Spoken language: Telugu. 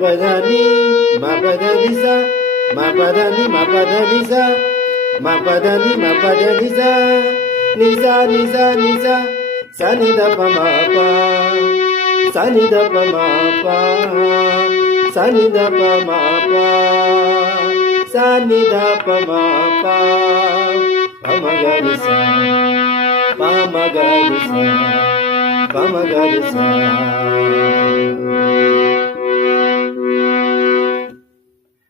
పదని మా పదని సా మా పదని మా పదని సా మా పదని మా పదని సా నిసా నిసా నిసా సని ద ప మా ప సని ద ప మా ప సని ద ప మా ప సని ద ప మా ప ప మ గ ని సా ప మ గ ని సా ప మ గ ని సా